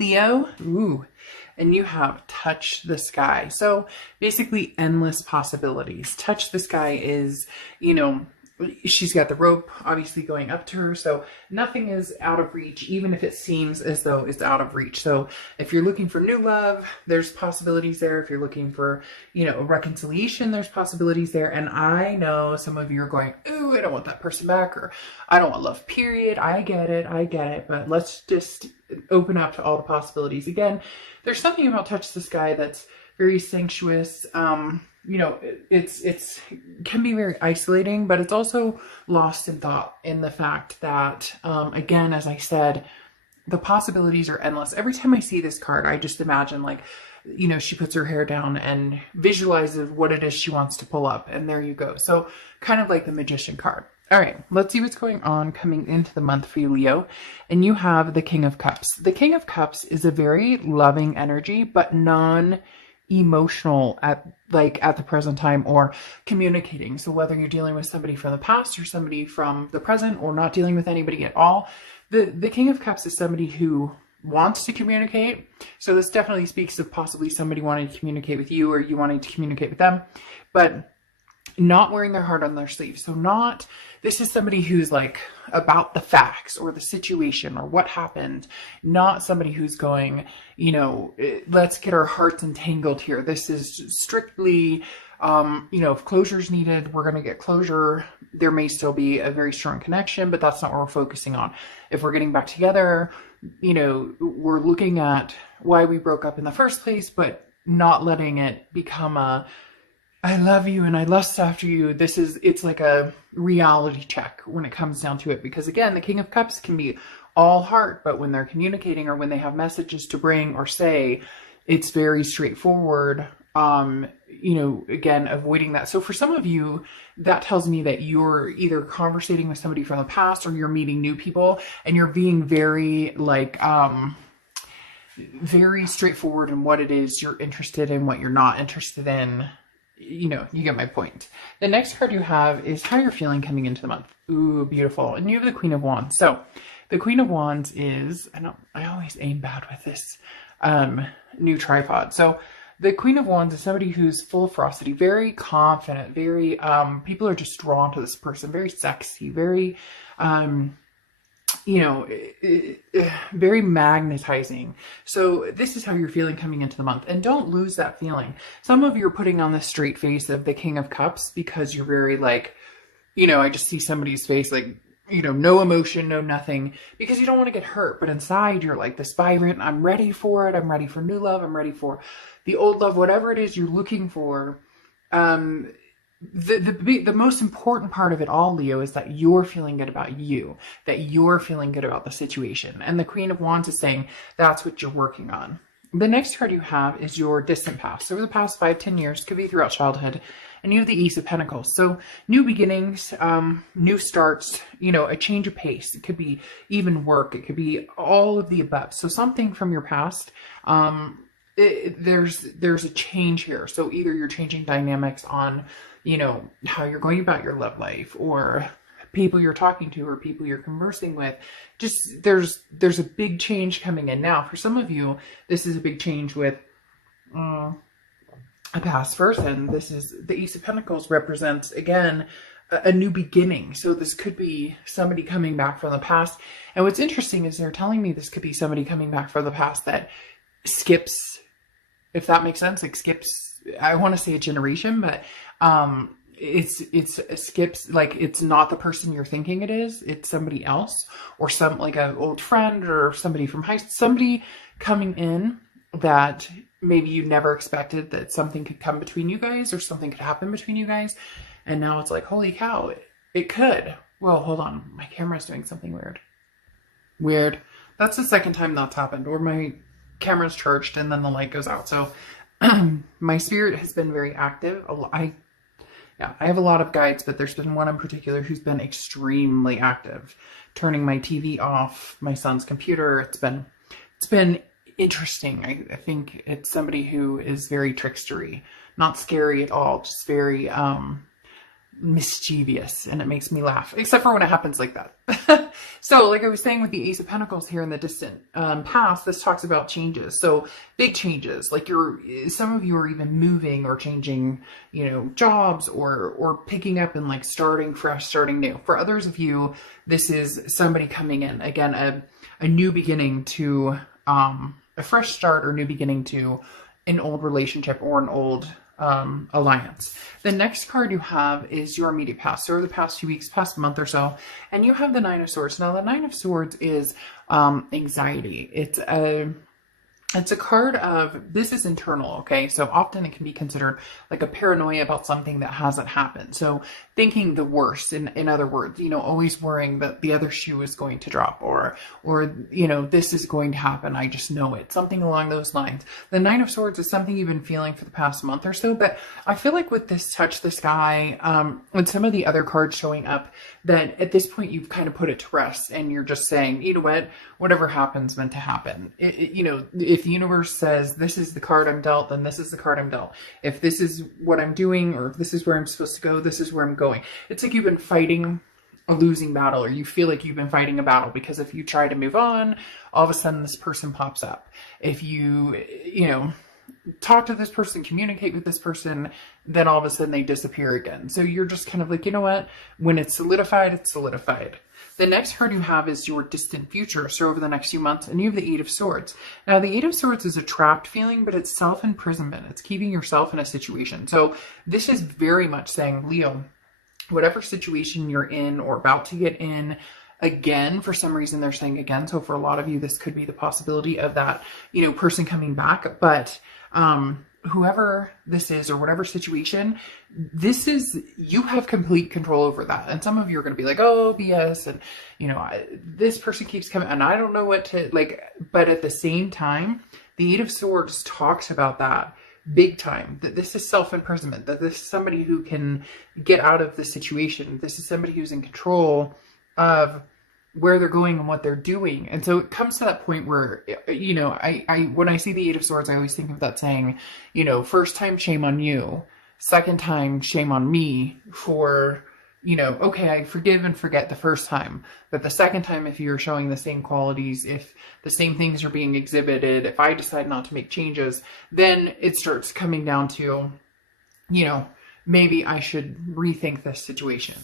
Leo. Ooh. And you have touch the sky. So basically endless possibilities. Touch the sky is, you know, she's got the rope obviously going up to her. So nothing is out of reach, even if it seems as though it's out of reach. So if you're looking for new love, there's possibilities there. If you're looking for, you know, a reconciliation, there's possibilities there. And I know some of you are going, ooh, I don't want that person back, or I don't want love, period. I get it. But let's just open up to all the possibilities. Again, there's something about touch the sky that's very sensuous. You know, it's can be very isolating, but it's also lost in thought in the fact that, again, as I said, the possibilities are endless. Every time I see this card, I just imagine, like, you know, she puts her hair down and visualizes what it is she wants to pull up. And there you go. So kind of like the Magician card. All right, let's see what's going on coming into the month for you, Leo. And you have the King of Cups. The King of Cups is a very loving energy, but non-emotional at the present time, or communicating. So whether you're dealing with somebody from the past or somebody from the present, or not dealing with anybody at all, the King of Cups is somebody who wants to communicate. So this definitely speaks of possibly somebody wanting to communicate with you, or you wanting to communicate with them, but not wearing their heart on their sleeve. So this is somebody who's like about the facts or the situation or what happened, not somebody who's going, you know, let's get our hearts entangled here. This is strictly, you know, if closure's needed, we're going to get closure. There may still be a very strong connection, but that's not what we're focusing on. If we're getting back together, you know, we're looking at why we broke up in the first place, but not letting it become I love you and I lust after you. It's like a reality check when it comes down to it. Because again, the King of Cups can be all heart, but when they're communicating or when they have messages to bring or say, it's very straightforward. You know, again, avoiding that. So for some of you, that tells me that you're either conversating with somebody from the past, or you're meeting new people, and you're being very very straightforward in what it is you're interested in, what you're not interested in. You know, you get my point. The next card you have is how you're feeling coming into the month. Ooh, beautiful. And you have the Queen of Wands. So the Queen of Wands is, I always aim bad with this new tripod. So the Queen of Wands is somebody who's full of ferocity, very confident, very, people are just drawn to this person, very sexy, very, you know, very magnetizing. So this is how you're feeling coming into the month, and don't lose that feeling. Some of you are putting on the straight face of the King of Cups because you're very like, you know, I just see somebody's face like, you know, no emotion, no nothing, because you don't want to get hurt. But inside you're like this vibrant, I'm ready for it. I'm ready for new love. I'm ready for the old love, whatever it is you're looking for. The most important part of it all, Leo, is that you're feeling good about you, that you're feeling good about the situation. And the Queen of Wands is saying that's what you're working on. The next card you have is your distant past. So over the past 5-10 years, could be throughout childhood, and you have the Ace of Pentacles. So new beginnings, new starts, you know, a change of pace. It could be even work. It could be all of the above. So something from your past, there's a change here. So either you're changing dynamics on, you know, how you're going about your love life, or people you're talking to, or people you're conversing with. Just there's a big change coming in. Now, for some of you, this is a big change with a past person. This is the Ace of Pentacles represents, again, a new beginning. So this could be somebody coming back from the past. And what's interesting is they're telling me this could be somebody coming back from the past that skips, if that makes sense, like skips, I want to say a generation, but it skips, like it's not the person you're thinking it is, it's somebody else, or some like an old friend, or somebody from somebody coming in that maybe you never expected that something could come between you guys, or something could happen between you guys. And now it's like, holy cow, it could. Well, hold on, my camera's doing something weird. That's the second time that's happened, or my camera's charged and then the light goes out. So my spirit has been very active. I have a lot of guides, but there's been one in particular who's been extremely active, turning my TV off, my son's computer. It's been interesting. I think it's somebody who is very trickstery, not scary at all, just very, mischievous, and it makes me laugh, except for when it happens like that. So like I was saying with the Ace of Pentacles here in the distant past, this talks about changes. So big changes, like some of you are even moving or changing, jobs or picking up and like starting fresh, starting new. For others of you, this is somebody coming in, again, a new beginning to a fresh start or new beginning to an old relationship or an old alliance. The next card you have is your immediate past, so the past 2 weeks, past month or so, and you have the Nine of Swords. Now the Nine of Swords is anxiety. It's a card of, this is internal, okay? So often it can be considered like a paranoia about something that hasn't happened. So thinking the worst, in other words, always worrying that the other shoe is going to drop or, this is going to happen. I just know it. Something along those lines. The Nine of Swords is something you've been feeling for the past month or so, but I feel like with this Touch the Sky, and some of the other cards showing up, that at this point you've kind of put it to rest and you're just saying, you know what, whatever happens meant to happen. If the universe says this is the card I'm dealt, then this is the card I'm dealt. If this is what I'm doing, or if this is where I'm supposed to go, this is where I'm going. It's like you've been fighting a losing battle, or you feel like you've been fighting a battle, because if you try to move on, all of a sudden this person pops up. If you talk to this person, communicate with this person, then all of a sudden they disappear again. So you're just kind of like, you know what? When it's solidified, it's solidified. The next card you have is your distant future, so over the next few months, and you have the Eight of Swords. Now, the Eight of Swords is a trapped feeling, but it's self-imprisonment. It's keeping yourself in a situation. So this is very much saying, Leo, whatever situation you're in or about to get in, again, for some reason they're saying again, so for a lot of you, this could be the possibility of that, person coming back, but whoever this is or whatever situation, you have complete control over that. And some of you are going to be like, oh, BS. And, this person keeps coming and I don't know what to but at the same time, the Eight of Swords talks about that big time, that this is self-imprisonment, that this is somebody who can get out of the situation. This is somebody who's in control of where they're going and what they're doing. And so it comes to that point where, I when I see the Eight of Swords, I always think of that saying, first time, shame on you. Second time, shame on me for, okay, I forgive and forget the first time. But the second time, if you're showing the same qualities, if the same things are being exhibited, if I decide not to make changes, then it starts coming down to, maybe I should rethink this situation.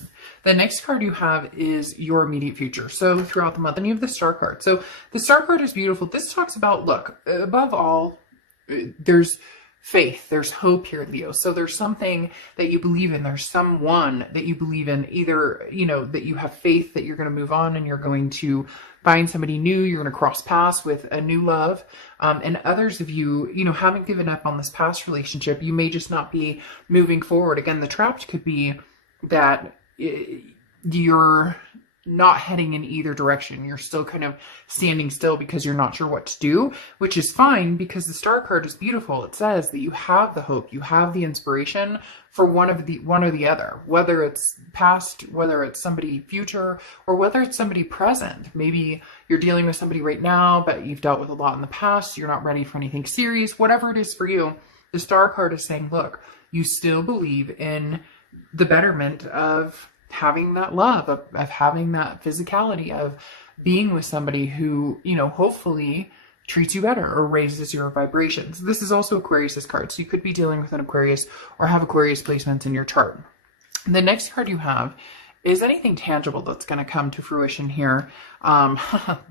The next card you have is your immediate future. So throughout the month, and you have the Star card. So the Star card is beautiful. This talks about, look, above all, there's faith, there's hope here, Leo. So there's something that you believe in. There's someone that you believe in, either, that you have faith that you're going to move on and you're going to find somebody new, you're going to cross paths with a new love. And others of you, haven't given up on this past relationship. You may just not be moving forward. Again, the trapped could be that you're not heading in either direction. You're still kind of standing still because you're not sure what to do, which is fine because the Star card is beautiful. It says that you have the hope, you have the inspiration for one or the other, whether it's past, whether it's somebody future, or whether it's somebody present. Maybe you're dealing with somebody right now, but you've dealt with a lot in the past. You're not ready for anything serious, whatever it is for you. The Star card is saying, look, you still believe in the betterment of having that love, of having that physicality, of being with somebody who, hopefully treats you better or raises your vibrations. This is also Aquarius's card. So you could be dealing with an Aquarius or have Aquarius placements in your chart. The next card you have is anything tangible that's going to come to fruition here.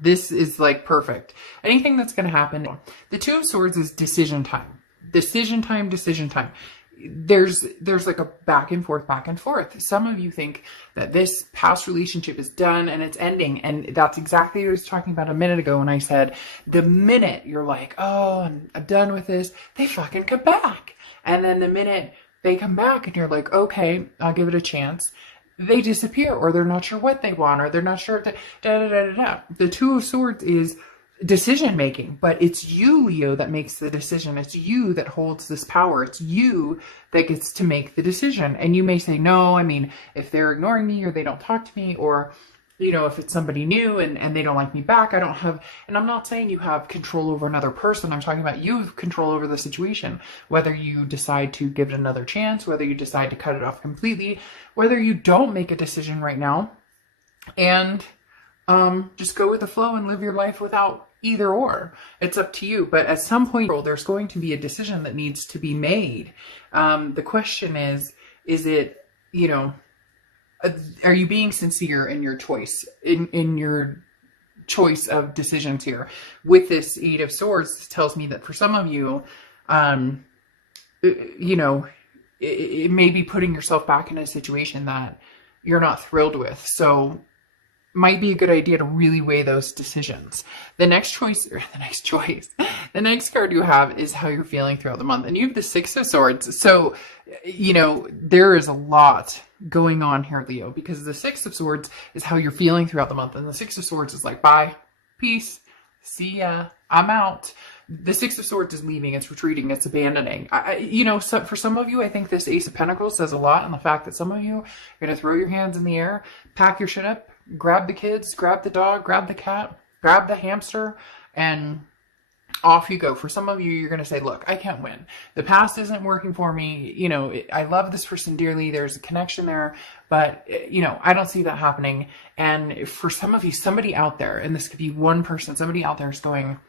This is like perfect. Anything that's going to happen. The Two of Swords is decision time. Decision time, decision time. There's like a back and forth. Some of you think that this past relationship is done and it's ending. And that's exactly what I was talking about a minute ago when I said, the minute you're like, oh, I'm done with this, they fucking come back. And then the minute they come back and you're like, okay, I'll give it a chance, they disappear, or they're not sure what they want, or they're not sure. The Two of Swords is decision making, but it's you, Leo, that makes the decision. It's you that holds this power. It's you that gets to make the decision. And you may say, no, I mean, if they're ignoring me or they don't talk to me or if it's somebody new and they don't like me back, I don't have, and I'm not saying you have control over another person. I'm talking about you have control over the situation, whether you decide to give it another chance, whether you decide to cut it off completely, whether you don't make a decision right now and just go with the flow and live your life without either or. It's up to you. But at some point, there's going to be a decision that needs to be made. The question is it, are you being sincere in your choice, in your choice of decisions here? With this Eight of Swords, it tells me that for some of you, it may be putting yourself back in a situation that you're not thrilled with. So might be a good idea to really weigh those decisions. The next card you have is how you're feeling throughout the month. And you have the Six of Swords. So, there is a lot going on here, Leo, because the Six of Swords is how you're feeling throughout the month. And the Six of Swords is like, bye, peace, see ya, I'm out. The Six of Swords is leaving, it's retreating, it's abandoning. So for some of you, I think this Ace of Pentacles says a lot on the fact that some of you are going to throw your hands in the air, pack your shit up, grab the kids, grab the dog, grab the cat, grab the hamster, and off you go. For some of you, you're going to say, look, I can't win. The past isn't working for me. I love this person dearly. There's a connection there, but, I don't see that happening. And for some of you, somebody out there, and this could be one person, somebody out there is going,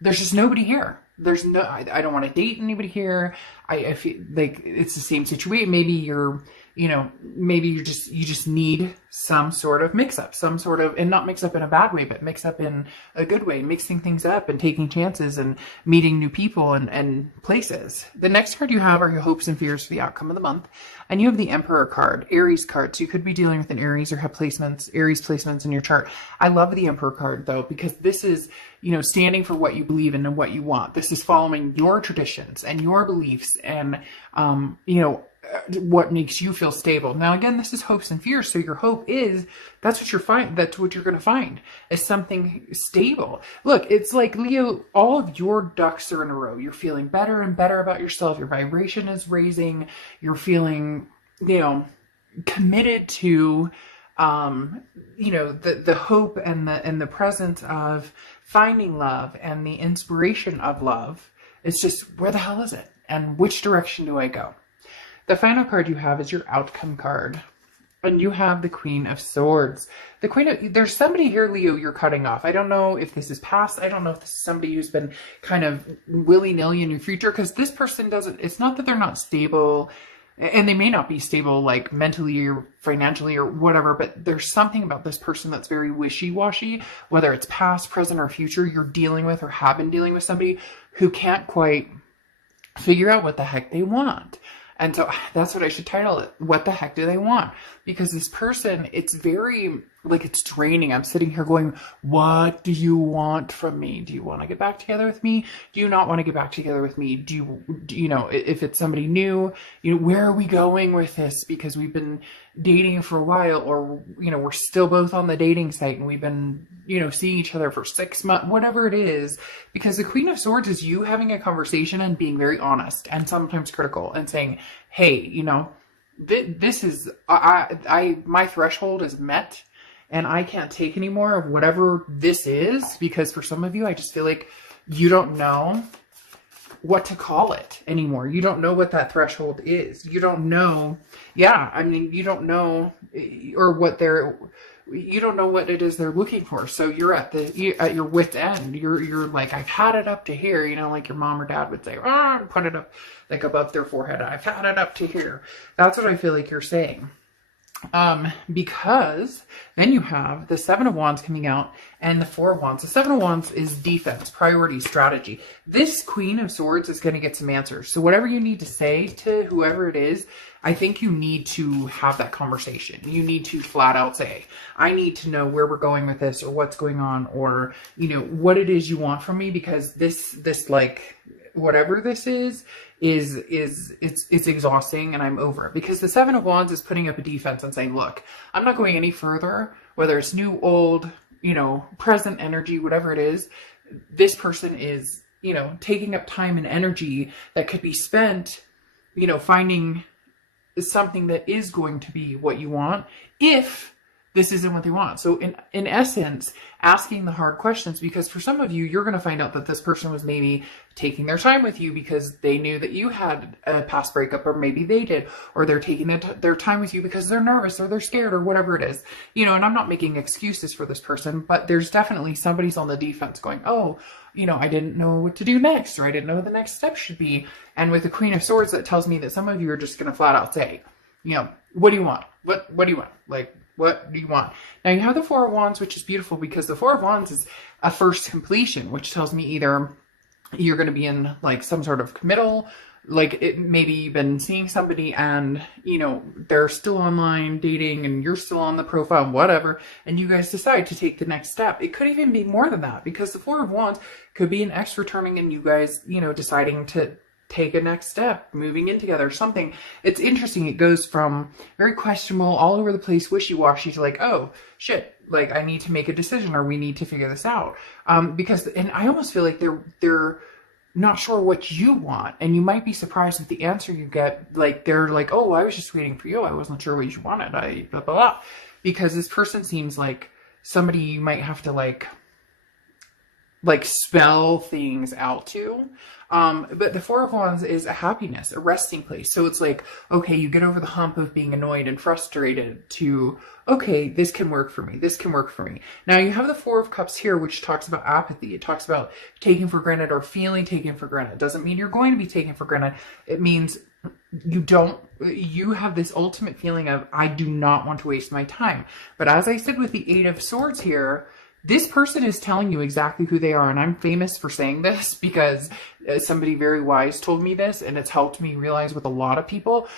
there's just nobody here. I don't want to date anybody here. I feel like it's the same situation. Maybe you just need some sort of mix up, and not mix up in a bad way, but mix up in a good way, mixing things up and taking chances and meeting new people and places. The next card you have are your hopes and fears for the outcome of the month. And you have the Emperor card, Aries card. So you could be dealing with an Aries or have Aries placements in your chart. I love the Emperor card though, because this is, standing for what you believe in and what you want. This is following your traditions and your beliefs and, what makes you feel stable. Now, again, this is hopes and fears. So your hope is that's what you're going to find is something stable. Look, it's like, Leo, all of your ducks are in a row. You're feeling better and better about yourself. Your vibration is raising. You're feeling, committed to, the hope and the presence of finding love and the inspiration of love. It's just, where the hell is it? And which direction do I go? The final card you have is your outcome card. And you have the Queen of Swords. There's somebody here, Leo, you're cutting off. I don't know if this is past. I don't know if this is somebody who's been kind of willy-nilly in your future. Because this person it's not that they're not stable. And they may not be stable, like mentally or financially or whatever. But there's something about this person that's very wishy-washy. Whether it's past, present, or future, you're dealing with or have been dealing with somebody who can't quite figure out what the heck they want. And so that's what I should title it. What the heck do they want? Because this person, it's very, it's draining. I'm sitting here going, what do you want from me? Do you want to get back together with me? Do you not want to get back together with me? Do you if it's somebody new, where are we going with this? Because we've been dating for a while, or, we're still both on the dating site and we've been, seeing each other for 6 months, whatever it is. Because the Queen of Swords is you having a conversation and being very honest and sometimes critical and saying, hey, this is, my threshold is met and I can't take any more of whatever this is, because for some of you, I just feel like you don't know what to call it anymore. You don't know what that threshold is. You don't know. Yeah. I mean, you don't know you don't know what it is they're looking for. So you're at your wit's end. You're like, I've had it up to here, like your mom or dad would say, put it up like above their forehead. I've had it up to here. That's what I feel like you're saying. Because then you have the Seven of Wands coming out and the Four of Wands. The Seven of Wands is defense, priority, strategy. This Queen of Swords is going to get some answers. So whatever you need to say to whoever it is, I think you need to have that conversation. You need to flat out say, I need to know where we're going with this, or what's going on, or, what it is you want from me, because this whatever this is it's exhausting and I'm over it. Because the Seven of Wands is putting up a defense and saying, look, I'm not going any further, whether it's new, old, present energy, whatever it is. This person is, taking up time and energy that could be spent, finding something that is going to be what you want, if this isn't what they want. So in essence, asking the hard questions, because for some of you, you're going to find out that this person was maybe taking their time with you because they knew that you had a past breakup, or maybe they did, or they're taking their time with you because they're nervous or they're scared or whatever it is, you know, and I'm not making excuses for this person, but there's definitely somebody's on the defense going, oh, you know, I didn't know what to do next, or I didn't know what the next step should be. And with the Queen of Swords, that tells me that some of you are just going to flat out say, you know, what do you want? What do you want? Like, what do you want? Now you have the Four of Wands, which is beautiful because the Four of Wands is a first completion, which tells me either you're going to be in like some sort of committal, like it, maybe you've been seeing somebody and, you know, they're still online dating and you're still on the profile, whatever, and you guys decide to take the next step. It could even be more than that, because the Four of Wands could be an ex returning and you guys, you know, deciding to take a next step, moving in together, something. It's interesting. It goes from very questionable, all over the place, wishy-washy to like, oh shit, like I need to make a decision, or we need to figure this out. Because, and I almost feel like they're not sure what you want, and you might be surprised with the answer you get. Like they're like, oh, I was just waiting for you. I wasn't sure what you wanted. Blah, blah, blah. Because this person seems like somebody you might have to like spell things out to. But the Four of Wands is a happiness, a resting place. So it's like, okay, you get over the hump of being annoyed and frustrated to, okay, this can work for me. This can work for me. Now you have the Four of Cups here, which talks about apathy. It talks about taking for granted or feeling taken for granted. It doesn't mean you're going to be taken for granted. It means you have this ultimate feeling of, I do not want to waste my time. But as I said with the Eight of Swords here, this person is telling you exactly who they are. And I'm famous for saying this because somebody very wise told me this, and it's helped me realize with a lot of people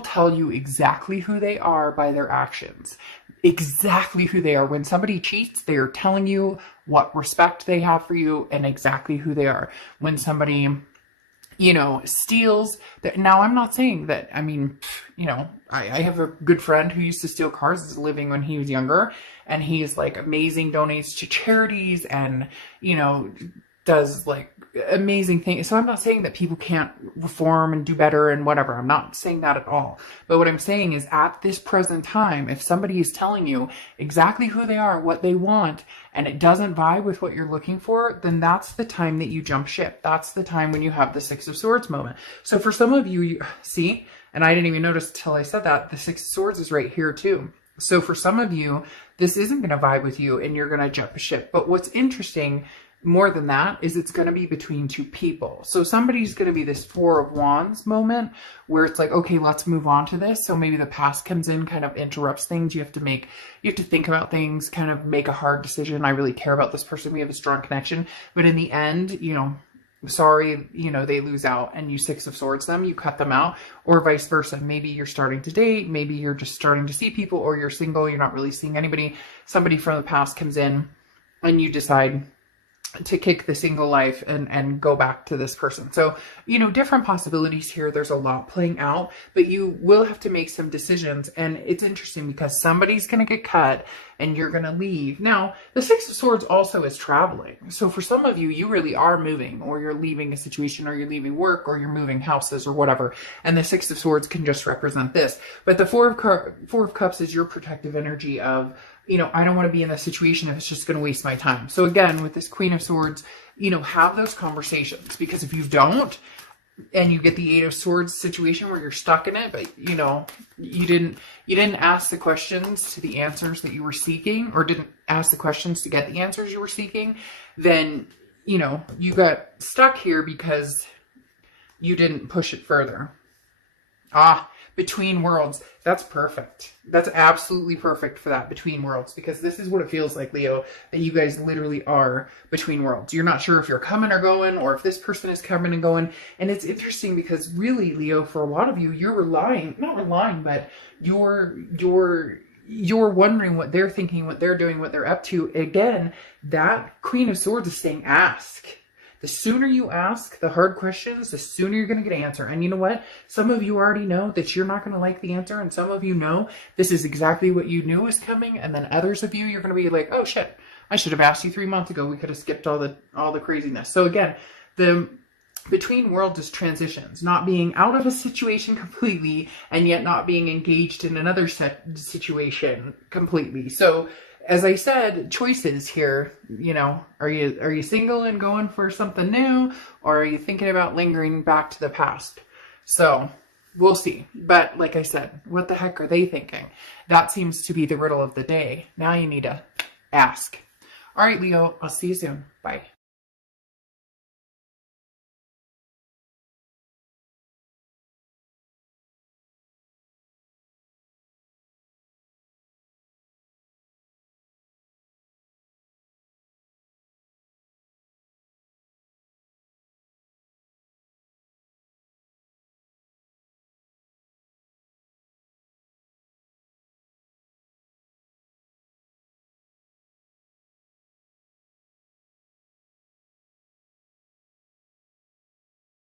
tell you exactly who they are by their actions. Exactly who they are. When somebody cheats, they are telling you what respect they have for you and exactly who they are. When somebody, you know, steals that. Now, I'm not saying that, I mean, you know, I have a good friend who used to steal cars as a living when he was younger, and he's like amazing, donates to charities and, you know, does like amazing things. So I'm not saying that people can't reform and do better and whatever. I'm not saying that at all. But what I'm saying is at this present time, if somebody is telling you exactly who they are, what they want, and it doesn't vibe with what you're looking for, then that's the time that you jump ship. That's the time when you have the Six of Swords moment. So for some of you, you see, and I didn't even notice till I said that, the Six of Swords is right here too. So for some of you, this isn't going to vibe with you and you're going to jump ship. But what's interesting more than that is it's going to be between two people. So somebody's going to be this Four of Wands moment where it's like, okay, let's move on to this. So maybe the past comes in, kind of interrupts things. You have to think about things, kind of make a hard decision. I really care about this person. We have a strong connection. But in the end, you know, sorry, you know, they lose out and you Six of Swords them, you cut them out, or vice versa. Maybe you're starting to date, maybe you're just starting to see people, or you're single, you're not really seeing anybody. Somebody from the past comes in and you decide to kick the single life and go back to this person. So, you know, different possibilities here. There's a lot playing out, but you will have to make some decisions. And it's interesting because somebody's going to get cut and you're going to leave. Now, the Six of Swords also is traveling. So for some of you, you really are moving, or you're leaving a situation, or you're leaving work, or you're moving houses or whatever. And the Six of Swords can just represent this. But the Four of Cups is your protective energy of, you know, I don't want to be in this situation if it's just going to waste my time. So again, with this Queen of Swords, you know, have those conversations, because if you don't, and you get the Eight of Swords situation where you're stuck in it, but you know, you didn't ask the questions to the answers that you were seeking, or didn't ask the questions to get the answers you were seeking, then, you know, you got stuck here because you didn't push it further. Between worlds. That's perfect. That's absolutely perfect for that, between worlds, because this is what it feels like, Leo, that you guys literally are between worlds. You're not sure if you're coming or going, or if this person is coming and going. And it's interesting because really, Leo, for a lot of you, you're not relying, but you're wondering what they're thinking, what they're doing, what they're up to. Again, that Queen of Swords is saying ask. The sooner you ask the hard questions, the sooner you're going to get an answer. And you know what? Some of you already know that you're not going to like the answer. And some of you know this is exactly what you knew was coming. And then others of you, you're going to be like, oh shit, I should have asked you 3 months ago. We could have skipped all the craziness. So again, the between worlds is transitions, not being out of a situation completely and yet not being engaged in another situation completely. So as I said, choices here, you know, are you single and going for something new, or are you thinking about lingering back to the past? So we'll see. But like I said, what the heck are they thinking? That seems to be the riddle of the day. Now you need to ask. All right, Leo, I'll see you soon. Bye.